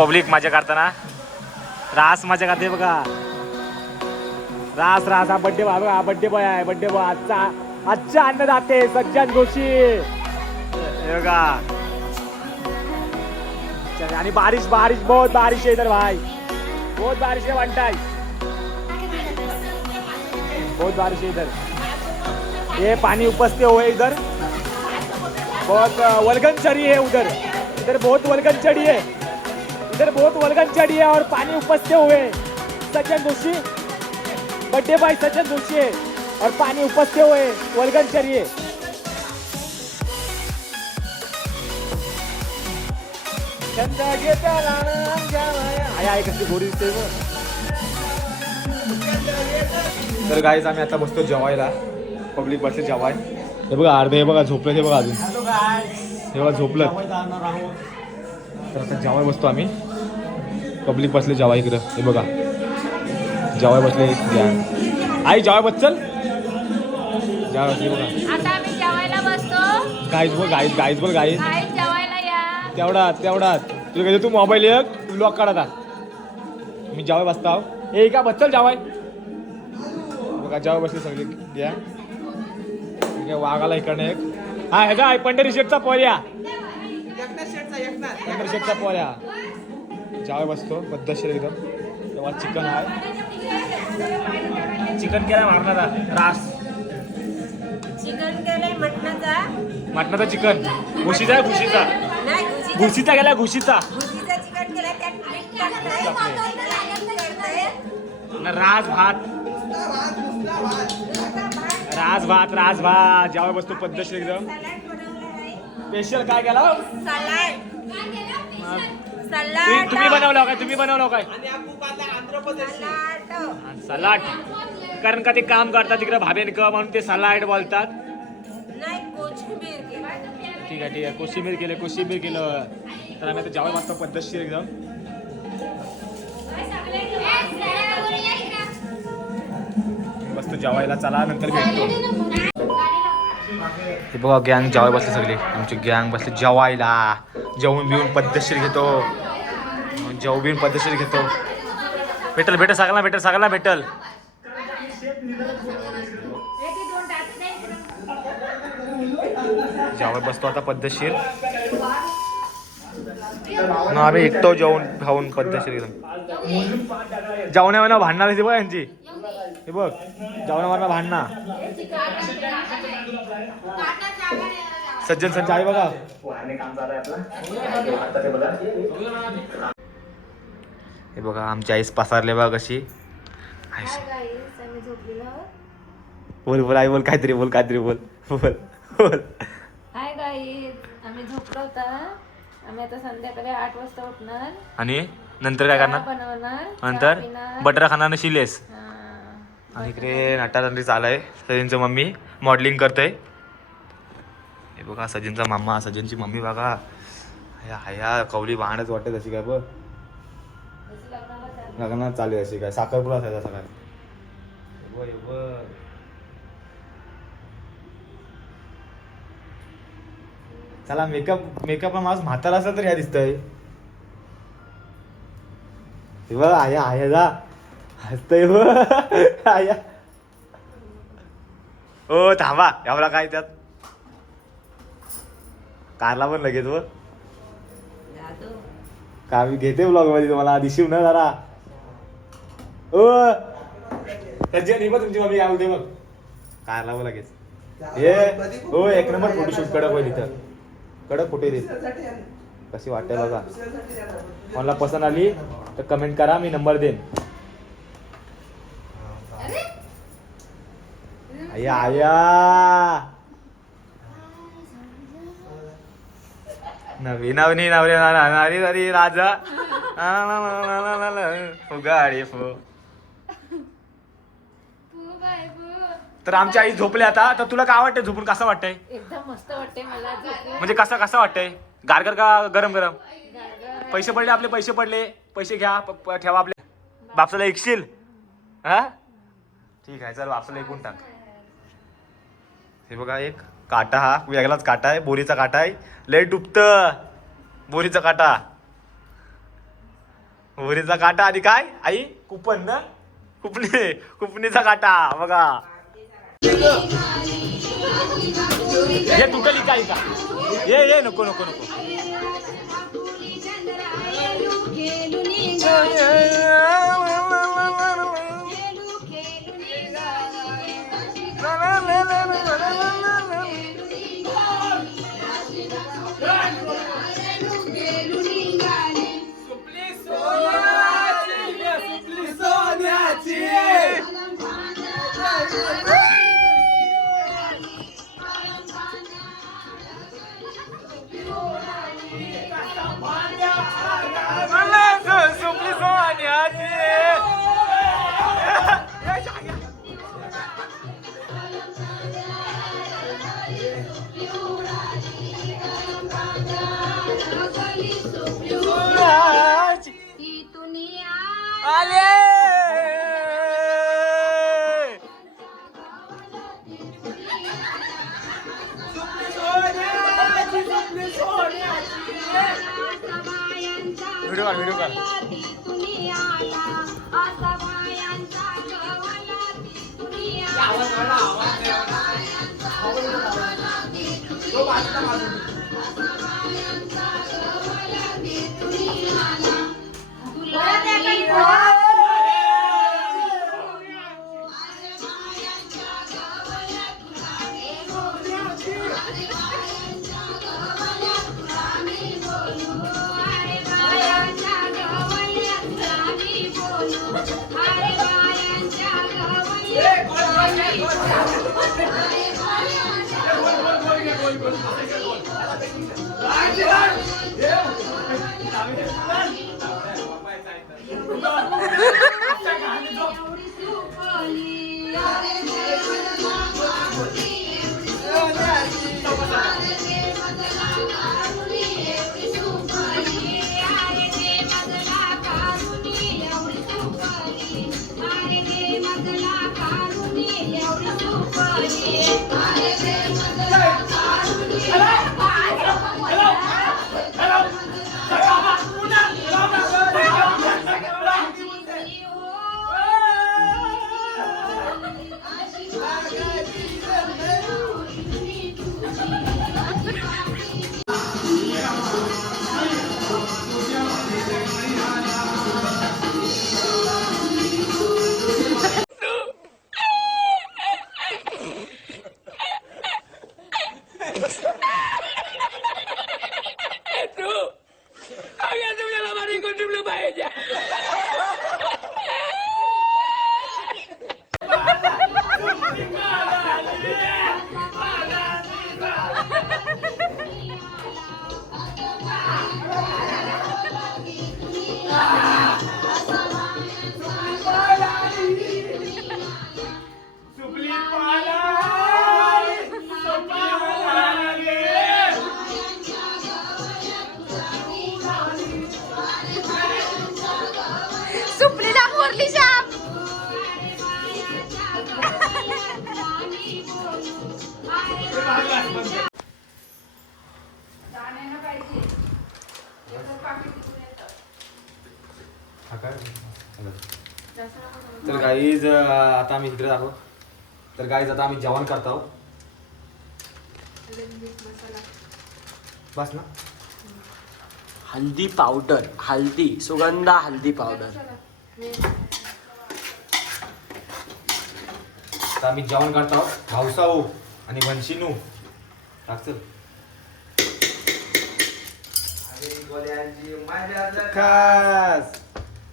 Public मजा करताना रास मजा करते बघा. रास रास हा बड्डे बॉय बघा, बड्डे बॉय आहे. बड्डे बॉय आजचा अन्नदाते सज्जन जोशी हे बघा. आणि बारिश बारिश बहुत बारिश है इधर भाई, बहुत बारिश है बंटाई, बहुत बारिश है इधर. ये पानी उपसते हुए इधर बहुत वलगन चढ़ी है. उधर इधर बहुत वलगन चढ़ी है, इधर बहुत वलगन चढ़ी है और पानी उपसते हुए सज्जन जोशी बर्थडे बॉय सज्जन जोशी है और पानी उपसते हुए वलगन चढ़ी है. कसली गोडी दिसते. तर गाईज आम्ही आता बसतो जेवायला, पब्लिक बसले जेवाय. हे बघा अर्धे हे बघा झोपलं, हे बघा अजून हे बघा झोपलं. तर आता जेवाय बसतो आम्ही, पब्लिक बसले जेवाय इकडं. हे बघा जेवाय बसले. आई जेवाय बस, चल जेवाय बसली बघा. आता आम्ही जेवायला बसतो. गाईज बोल, गाईज गाईज बोल, गाईज जेवायला या. तेवढाच तुला कधी तू मोबाईल एक लॉक काढा आता. मी जेवाय बसता हे का बच्चल जेवाय बघा. जेवाय बसली सगळी घ्या. वाघाला इकडनं एक हा हे काय पंढरी शेटचा पोऱ्या, पंढरी शेटचा पोऱ्या जेवाय बसतो पद्धतशीर एकदम. तेव्हा चिकन आहे, चिकन केला मारणारा रास, चिकन केलंय मटणाचा. मटणाचा चिकन घुशीचा आहे, घुशीचा नाही घुशीचा गेला, घुशीचा घुशीचा चिकन केलाय. त्यात मीठ टाकलंय. राज भात, राज भात, राज भात जेवाय बसतो पद्धतशीर एकदम. स्पेशल काय केला तुम्ही बनवलं काय, तुम्ही बनवलं काय सलाड. कारण का ते काम करतात तिकडे भाभेन का म्हणून ते सलाड बोलतात. ठीक आहे ठीक आहे. कोशिंबीर केले, कोशिंबीर केलं. तर आम्ही आता जेवाय बसतो पद्धतशीर एकदम. बसतो जेवायला, चला नंतर भेटतो. हे बघा गँग जेवाय बसले सगळे, आमची गँग बसले जेवायला. जेवून बिवून पद्धतशीर घेतो, जेवू बिवून पद्धतशीर घेतो. भेटल भेटल सगळ्यांना, भेटल सगळ्यांना भेटल. जेवाय बसतो आता पद्धतशीर ना. आम्ही एकटो जेवून खाऊन पद्धतशीर एकदम. जेवण्यावर भांडणार आहे बघ यांची. हे बघ जेवणावर भांडणा. सज्जन संजय आहे बघा. हे बघा आमची आईस पसारले बघा कशी. बोल बोल आई बोल, काहीतरी बोल, काहीतरी बोल बोल बोल. हाय गाईज, आम्ही झोपलो होता. आम्ही आता संध्याकाळी 8 वाजता उठणार आणि नंतर काय करणार, बनवणार नंतर बटर खाणार शिलेस. आणि इकडे नटानटी चालय. सचिनचं मम्मी मॉडेलिंग करतय. हे बघा सचिनचा मामा, सचिनची मम्मी बघा. ह्या कवली वाहनच वाटत अशी काय बघ, लग्नात चालू आहे अशी काय. साखरपुडा असायचा सगळ्यात. चला मेकअप मेकअप माझं म्हातारा असं तर ह्या दिसतंय. बघ आया आया जा हसतय आया. हो थांबा एवढा काय त्यात. कारला पण लगेच व का मी घेते ब्लॉग मध्ये तुम्हाला दिशीव ना जरा. ओ त्याची तुमची मम्मी काय बोलते बघ. कारला व लगेच हे हो एक नंबर फोटोशूट कडक होईल इथं. कडक फोटो येईल. कशी वाटते बघा. मला पसंत आली तर कमेंट करा, मी नंबर देईन. आया आया नवी नवनी नवरी नारी नारी राजा गाडी फो. तर आमची आई झोपली आता. तर तुला काय वाटतंय झोपून, कसं वाटतंय? एकदम मस्त वाटते मला झोपून. म्हणजे कसं वाटतंय? गारगर का गरम गरम? पैसे पडले आपले, पैसे पडले. पैसे घ्या ठेवा आपले. बापसाला ऐकशील हा? ठीक आहे चल बापसाला ऐकून टाक. हे बघा एक काटा, हा वेगळाच काटा आहे, बोरीचा काटा आहे. लय डुबत बोरीचा काटा. मोहरीचा काटा आणि काय आई कुपन ना कुपणीचा काटा बघा हे तुटली काय का ये नको नको नको सुपली सोन्याची आले व्हिडिओ कर सुपलीला मोरली शाप तर गाईज आता आम्ही इकडे आहोत तर गाईज आता आम्ही जेवण करतो बस ना हल्दी पावडर हल्दी सुगंधा हल्दी पावडर तर आम्ही जेवण करतो भाऊसाऊ आणि बनशिनू टाकचल खास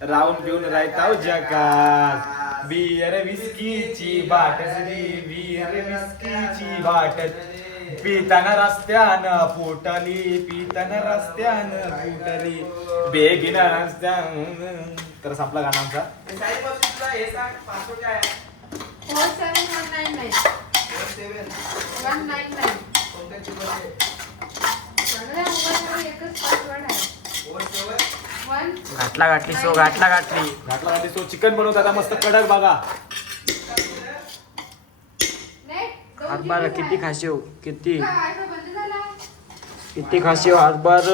राऊंड पिऊन राहताव जगास बियर विस्कीची बाटली बियर विस्कीची बाटल पिताना रस्त्यानं फुटली पिताना रस्त्यानं फुटली बेगिन रस्त्यानं तर संपला गाणं आमचा 4799 घातली सो घातली तो चिकन बनवतात आता मस्त कडक बघा हातभार किती खाशीव किती खाशीव हातभार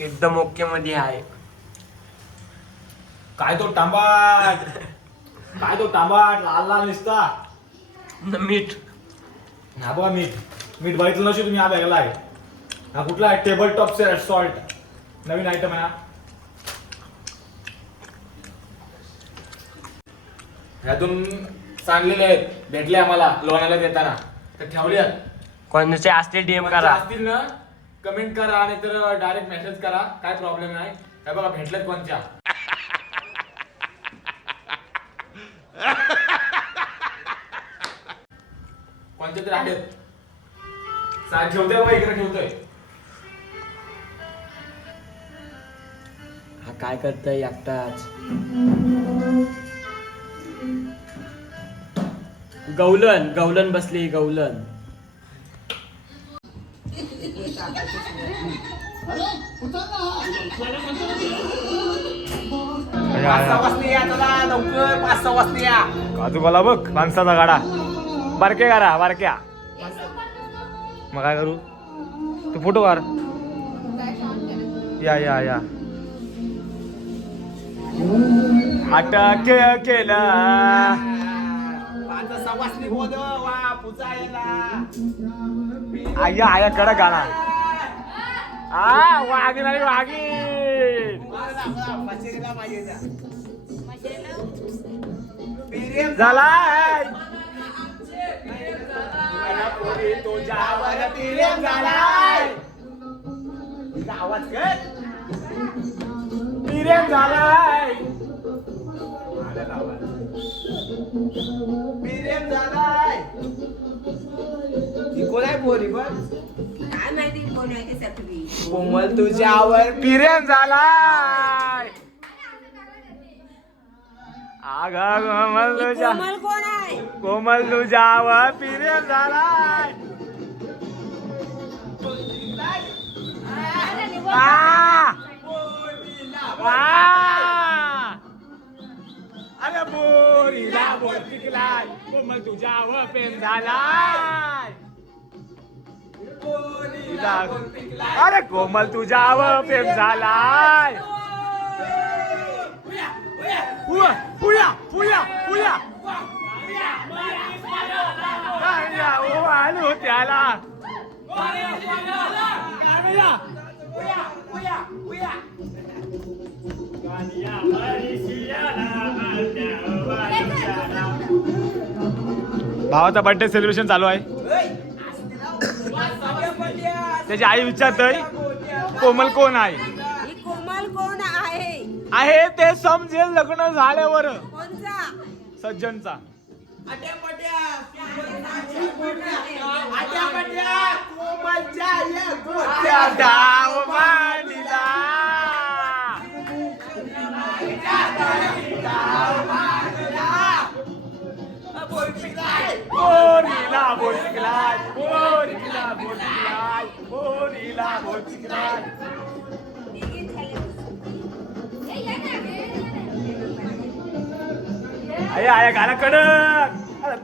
एकदम ओके मध्ये आहे काय तो तांबाट काय तो तांबाट लाल लाल नुसता मीठ हा बघा मीठ मीठ बघितलं नशी तुम्ही हा बॅगला आहे हा कुठला आहे टेबल टॉप सॉल्ट नवीन आयटम आहे हा ह्यातून सांगलेले आहेत भेटले आम्हाला लोणाला देताना तर ठेवले कोणाचे असतील डीएम करा असतील ना कमेंट करा आणि तर डायरेक्ट मेसेज करा काय प्रॉब्लेम नाही हे बघा भेटलेत कोणच्या कोणत्या तरी आहेत ठेवतोय बघा इकडे ठेवतोय हा काय करतोय एकटाच गवलन बसली गवलन काजूबाला बघ माणसाचा गाडा बारके गाडा बारक्या मग काय करू तू फोटो काढ या या या अटक केला आया आया कडक गाणा वाघीन आणि वाघीन झालाय तुझ्यावर प्रेम झालाय आवाज कर प्रेम झालाय प्रेम झालाय कोण आहे बोली बघ काय माहिती कोण आहे ते सगळी कोमल तुझ्यावर प्रेम झालाय आगा कोमल तुझ्या कोमल कोण आहे कोमल तुझ्यावर प्रेम झालाय अरे बोरीला बोल पिकलाय कोमल तुझ्यावर प्रेम झालाय अरे कोमल तुझ्यावर प्रेम झालाय पुया पुया पुया पुया आलो त्याला भावाचा बर्थडे सेलिब्रेशन चालू आहे त्याची आई विचारतय कोमल कोण आहे ही कोमल कोण आहे आहे ते समजेल लग्न झाल्यावर कोणचा सज्जनचा डाव मांडीला बोरीला बोल शिकलाय बोरीला बोल शिकलाय बोरीला बोल शिकलाय आया आया गाला कडक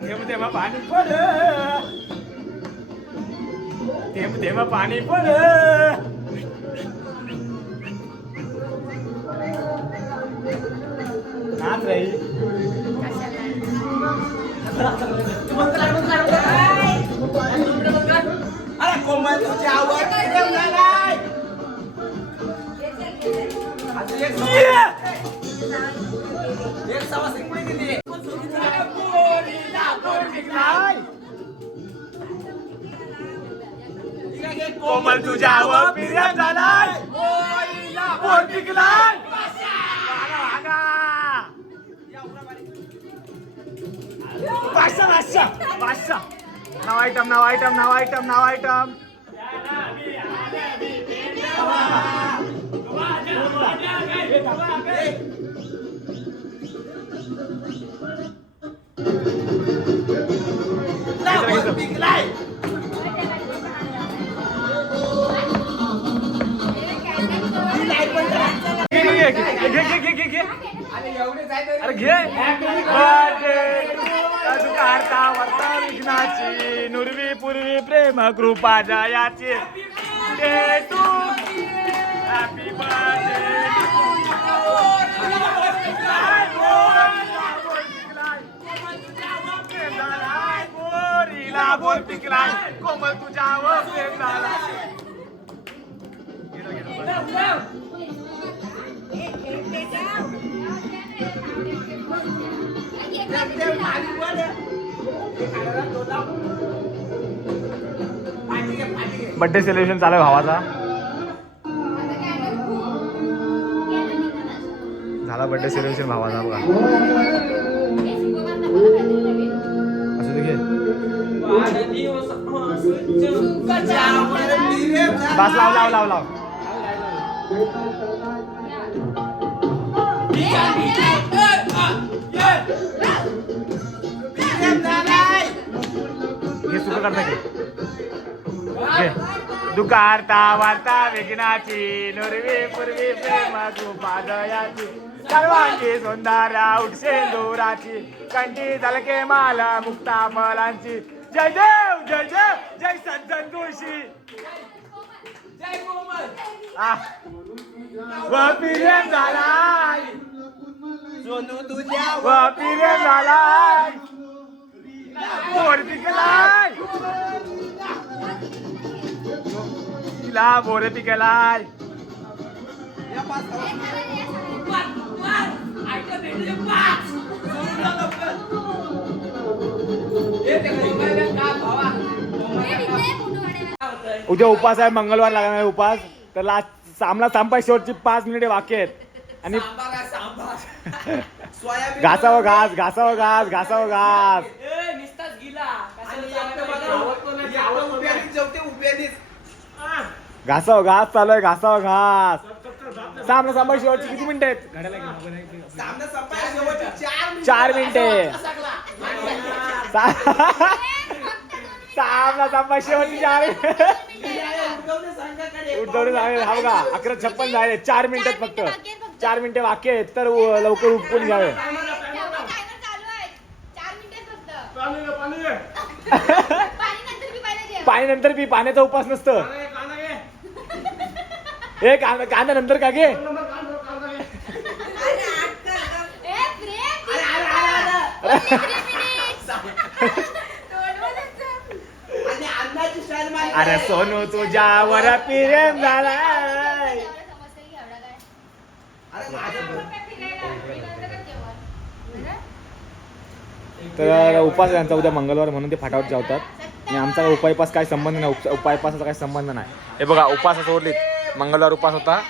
थेंब थेंब पाणी पड थेंब थेंब पाणी पड नाच रही अरे कोमल तुझ्यावर प्रेम झालाय एक सवासिक पुढे गेली कोमल तुझ्यावर प्रेम झालाय बोल पिकलाय पाचशा पाचशा पाचशा नाव आयटम नाव आयटम नाव आयटम नाव आयटम अरे घे कार्ता वर्ता विघ्नाची नुरवी पूर्वी प्रेम कृपा जयाची हॅपी बर्थडे बोल पिकलाय कोमल तुझ्यावर प्रेम झाला. बर्थडे सेलिब्रेशन चालू आहे भावाचा. झाला बर्थडे सेलिब्रेशन भावाचा बघा. असं ते घे. बस लाव लाव लाव लाव. घे सुख करता घे. दुकारता वार्ता विघ्नाची नुरवी पूर्वी प्रेम पादयाची सर्वांची सुंदर उठसेंदुराची कंठी झलके माल मुक्ता फलांची. जय देव जय जय जय सज्जन जोशी. व प्रेम झालाय सोनू तुझ्या व प्रेम झालाय बोर पिकलाय तिला बोर पिकलाय. उद्या उपास आहे मंगळवार लागणार आहे उपास. तर लास्ट सामना संपाय शेवटची 5 मिनिटे बाकी आहेत आणि घासावं घास घासावं घास घासावं घास घासावं घास चालू आहे. घासावं घास. सामना संपाय शेवटची किती मिनिटं आहेत? 4 मिनिटे. सामना संपाय शेवटची 4 उठवणे झाले. हा बघा 11:56 झाले. 4 मिनिटात फक्त 4 मिनिटे बाकी आहेत. तर लवकर उठपून घ्यावे. पाणी नंतर पी. पाण्याचा उपास नसतं. हे कांदा नंतर का घे. अरे सोनू तुझ्यावर प्रेम झालाय. तर उपास यांचा उद्या मंगळवार म्हणून ते फाटावर जेवतात. आणि आमचा उपायपास काय संबंध नाही. उपायपासाचा काही संबंध नाही. हे बघा उपास सोडलीत. मंगळवार उपास होता.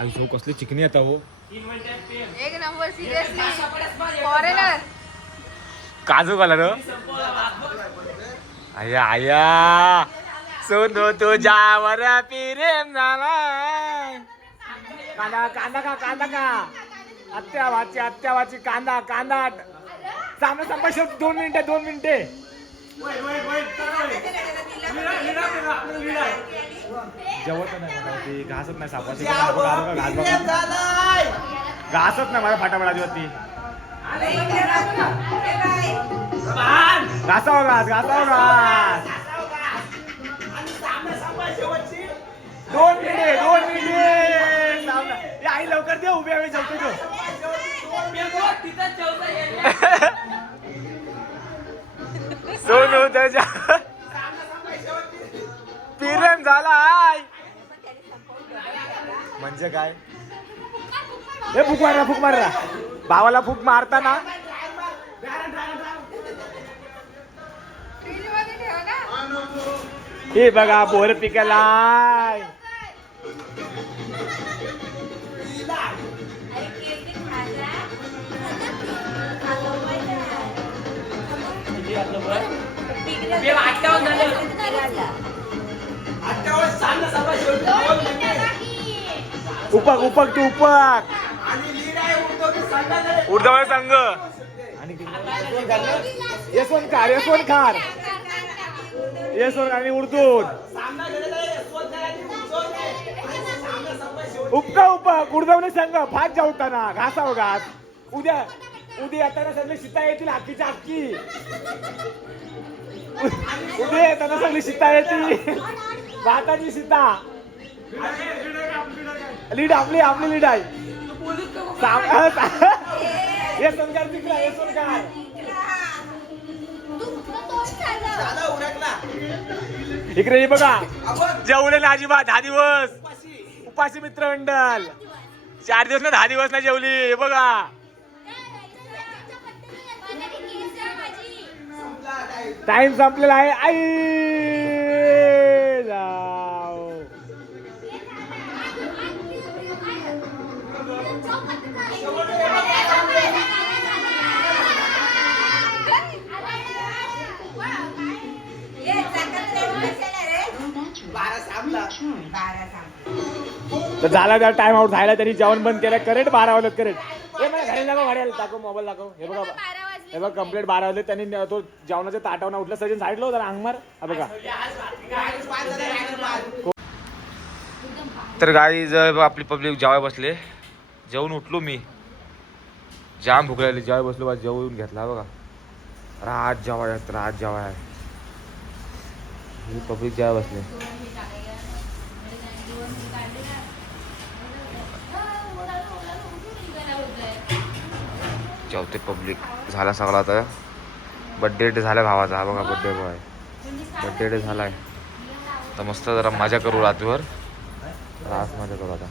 आई झो कसली चिकनी आता हो. एक नंबर सिरियसली फॉरेनर काजू कलर. आया आया सोनू तुझ्यावर प्रेम झालाय. कांदा कांदा का कांदा का आत्या वाची कांदा कांदा. सामना संपाय 2 मिनिटे 2 मिनिटे. जेवत नाही घासत नाही सापाची. घास घासत नाही माझ्या फाटाफाट आदिवरती. घासावं घास घासावं घास. 2 मिनिटे 2 मिनिटे. आई लवकर दे. उभ्या वेळी जेवतो तो. सोनू त्याच्या प्रेम झालाय म्हणजे काय. हे फुक मारा फुक मारा. भावाला फुक मारताना हे बघा बोर पिकलाय. उपक उपक तू उपक. उर्दव संघ आणि यशवंत खार यशवंत खार यशवंत आणि उर्दूत उपका उपक उर्दवणे संघ फाट जाऊताना घासाव घास. उद्या उद्या येताना सगळे शिता येतील. हक्कीच्या हक्की उद्या येताना सगळी शिता येतील. भाताची सीता. लीड आपली आपली लीड आहे. यशवंतकार जिंकला यशवंतकार. इकडे हे बघा जेवले ना अजिबात 10 दिवस उपाशी मित्रमंडळ 4 दिवस ना 10 दिवस ना जेवली हे बघा. टाइम संपलेला आहे आई जाऊ. तर झाला त्या टाइम आउट झाला त्यांनी जेवण बंद केलं. करेक्ट 12 वाजले करेक्ट. हे मला घरी दाखव घड्याळ दाखव मोबाईल दाखव. हे बघा हे बघा कंप्लीट 12 वाजले. त्यांनी तो जेवणाच्या ताटावरून उठला. सचिन साईडला होता अंग मार. हा बघा तर गाईज आपली पब्लिक जेवाय बसले. जेवून उठलो मी. जाम भूक लागली. जेवाय बसलो बा जेवून घेतला बघा. रात जेवाय रात जेवाय पब्लिक जेवाय बसले. जेवते पब्लिक. झाला सगळा आता बड्डे डे झाला भावाचा. हा बघा बड्डे बॉय बड्डे डे झालाय. तर मस्त जरा मजा करू रातभर. रात मजा करू आता.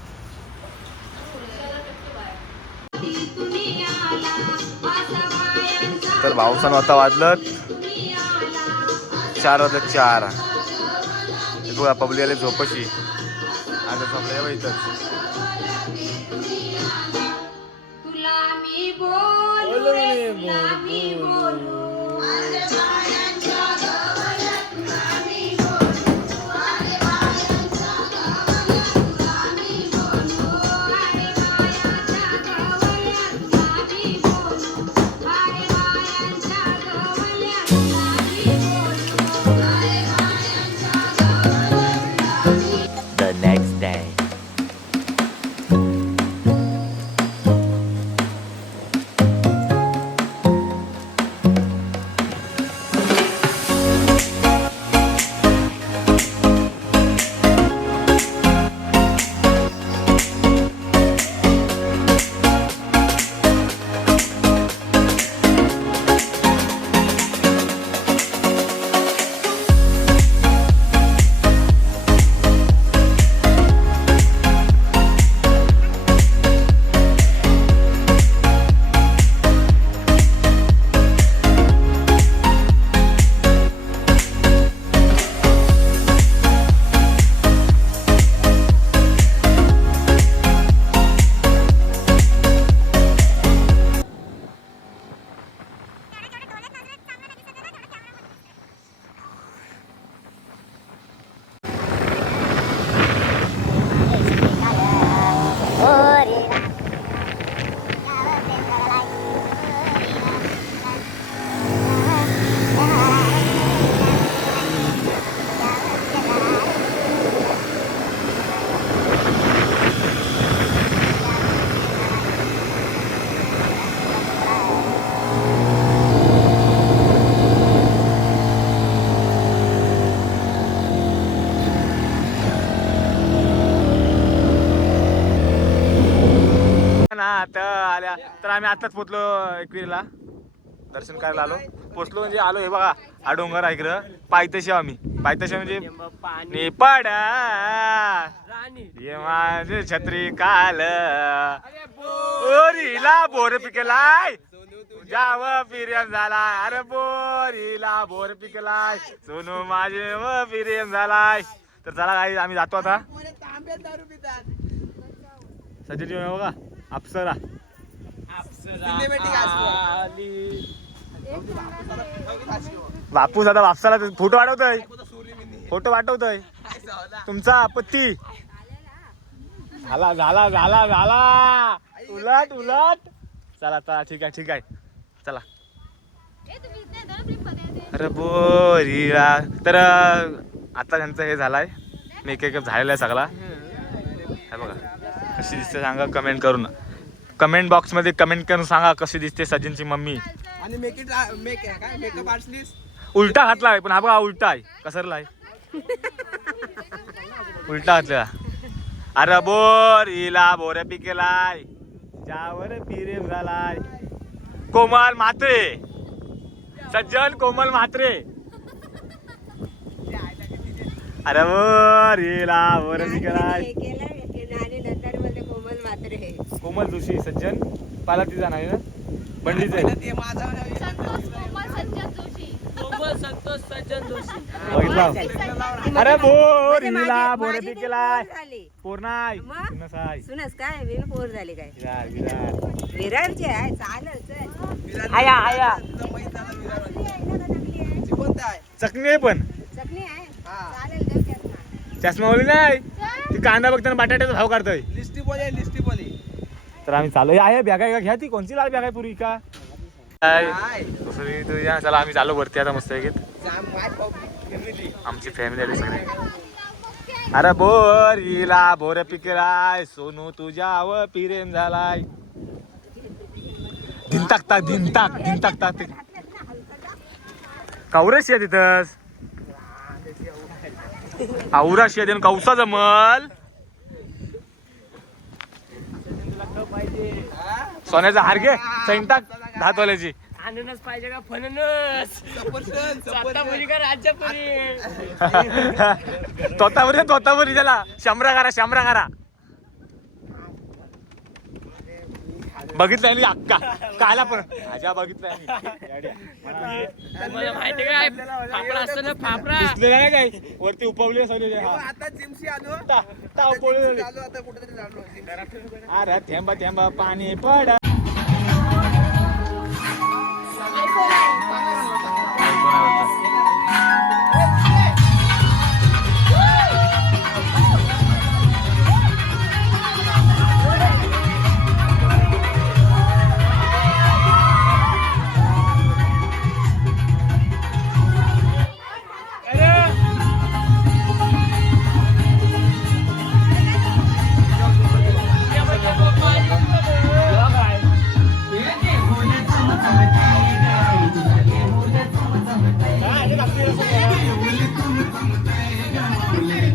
तर भाऊसन आता वाजलं 4 वाजले 4. बघा पब्लिक आले झोपशी. आता झोपल्या इथंच. The next day. आल्या तर आम्ही आताच पोचलो एकविरीला. दर्शन करायला आलो. पोचलो म्हणजे आलो. हे बघा हा डोंगर आहे इकडं. पायथ्याशी आम्ही. पायथ्याशी म्हणजे नेपाड ये माझे छत्री काल बोरीला बोर पिकलाय जाव पिरियम झाला. अरे बोरीला बोर पिकलाय सोनू माझे व पिरियम झालाय. तर चला काही आम्ही जातो आता. सचिन बघा अप्सरा बापूस आता वापसाला फोटो वाढवतोय. फोटो पाठवतोय. तुमचा आपत्ती झाला झाला झाला झाला. उलट उलट. चला चला ठीक आहे ठीक आहे चला. अरे बोरीला तर आता त्यांचं हे झालाय. मेकअप झालेला आहे सगळा. हे बघा कशी दिसते सांगा कमेंट करून. कमेंट बॉक्स मध्ये कमेंट करून सांगा कशी दिसते सचिनची मम्मी. आणि मेकअप आर्टिस्ट उलटा घातला पण हा बघा उलटा आहे. कसरला आहे उलटा घातलेला. अरे बोर हिला बोर पिकेलाय ज्यावर पिरेम झालाय कोमल म्हात्रे, सज्जन कोमल म्हात्रे. अरे वर येला वर केलाय. हे केलं आणि नंतर मध्ये कोमल मात्र हे कोमल जोशी सज्जन पाला तिचा नाव आहे ना बंडीचे. ते माझा संतोष सज्जन जोशी. बघितला. अरे बोर हिला बोर पी केलाय. झाली पोर नाही मग? नसाय. सुनस काय मी पोर झाले काय विरार विरार. विरारचे आहे चालेल चल आया आया. कोणता आहे चकणी आहे पण चटणी आहे हा. चालेल देऊ चष्मा. चष्मावली नाही ती कांदा बघताना बटाट्याचा भाव काढतोय. लिस्टी बोले तर आम्ही चालू आहे बॅग आहे का घ्या ती कोणची लाल बॅग आहे पुरी का दुसरी तुझ्या. चला आम्ही चालू वरती आता मस्त आहे आमची फॅमिली आली सगळे. अरे बोर हिला बोर पिकलाय सोनू तुझ्या पिरेम झालाय. दिन टाकता दिन टाकता कौरशी आहे तिथंच. औराशी आहे कौसा जमल. सोन्याचा हार घे टाक 10 तोल्याची. अननस पाहिजे का फणनस. स्वतःपुरी का राज्यपुरी. तोतापुरी त्याला शंभरा करा. बघितलंय मी अक्का कायला पण आजा बघितलंय मला माहिती काय फाफडा असतो ना फाफडा. नाही काय वरती उपवली आता जिमशी आलो आलो आता कुठेतरी जालो. अरे थेंबा पाणी पडा.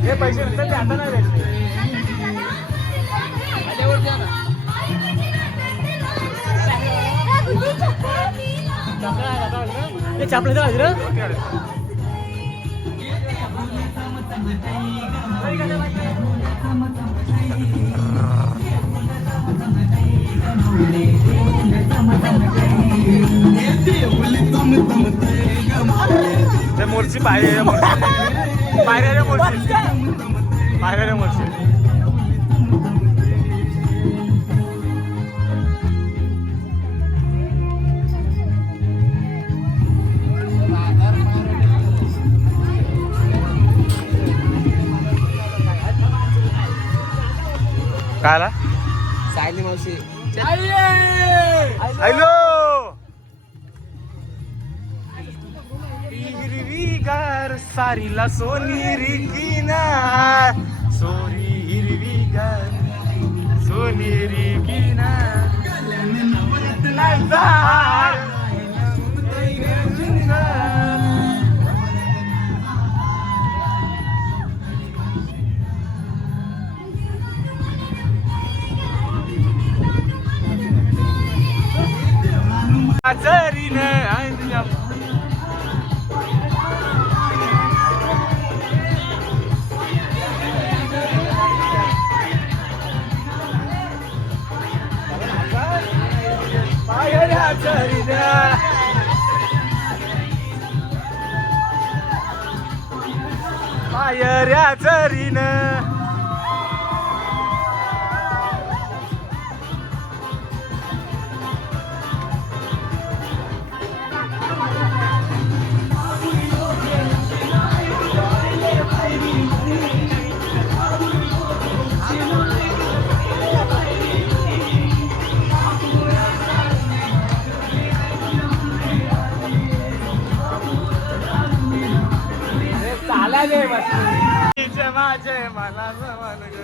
हे पैसे नंतर ते आता नाही द्यायचे. मोर्ची पायऱ्या मोर्ची. काय आला सायली मावशी हॅलो. हिरवीगार सारीला सोनेरी किनार सोरी हिरवीगार सोनेरी किनार पायऱ्या चरीन माझे मला जवळ ग.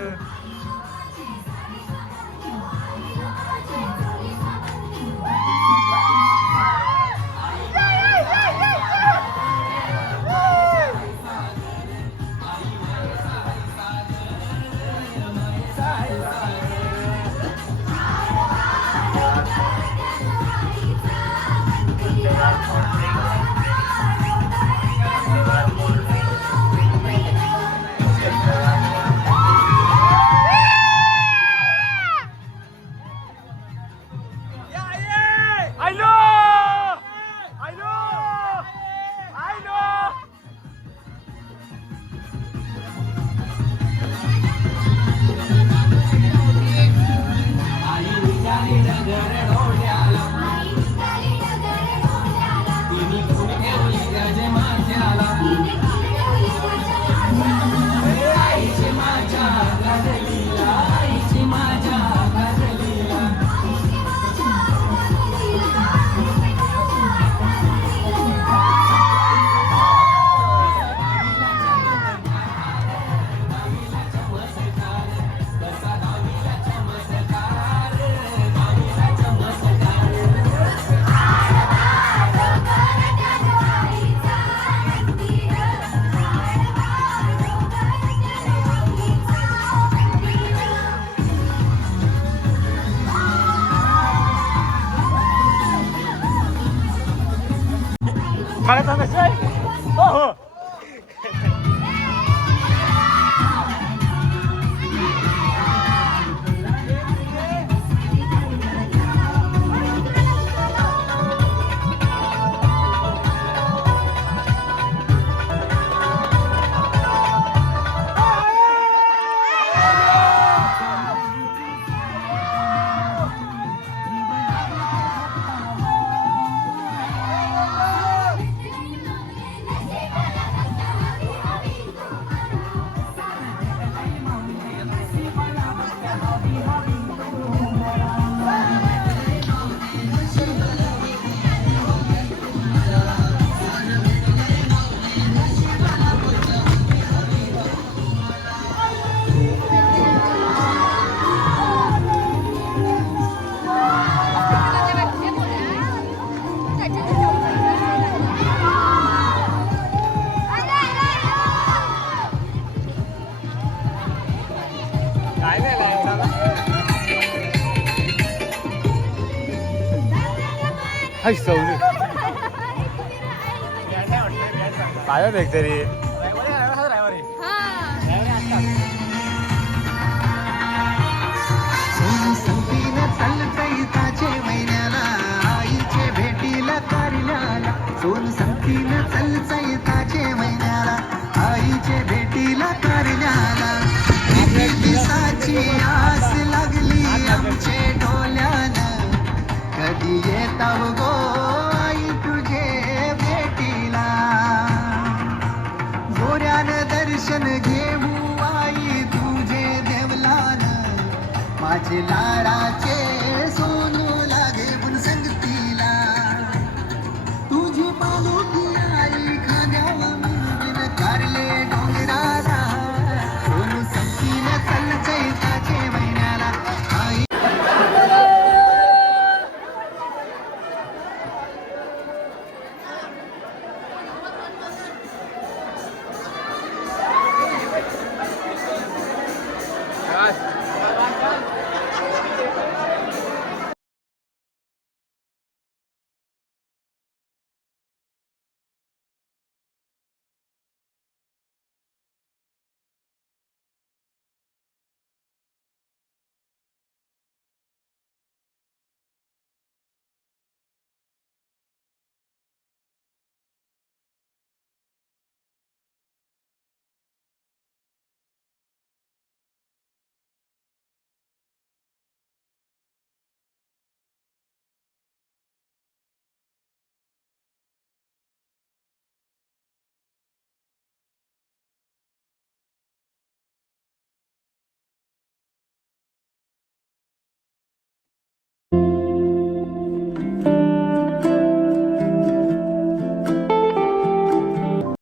हाय सवली काय देख तरी संगतीनं चालतंय ताचे महिन्याला आईचे भेटीला कार्याला सोन संगतीनं चालतंय ताचे महिन्याला आईचे भेटीला कार्याला दिवसाची आस लागली आमचे डोल्यानं कधी येताव गो आई तुझे भेटीला जोऱ्यानं दर्शन घेऊ आई तुझे देवलान माझे लाडाचे